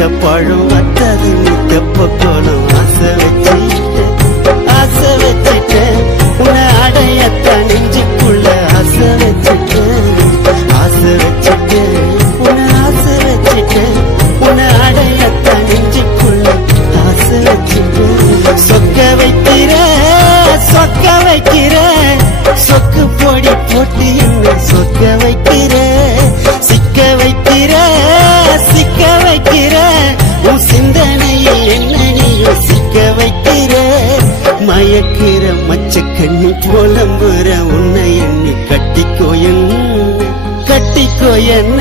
பச்சை பழம் வத்தது தெப்ப கோலம் ஆசை வச்சுட்டேன் உன்னை அடையத்தான் நெஞ்சுக்குள்ள ஆசை வச்சுட்டேன் உன்னை ஆசை வச்சுட்டேன் உன்னை அடையத்தான் நெஞ்சுக்குள்ள ஆசை வச்சுட்டேன் சொக்க வைக்கிற சொக்கு பொடி போட்டு என்ன சொக்க வைக்கிற சிக்க வைக்கிற உன் சிந்தனையில் என்ன நீயும் சிக்க வைக்கிற மயக்கிற மச்ச கண்ணி புலம்புற உன்னை எண்ணி கட்டிக்கோ என்ன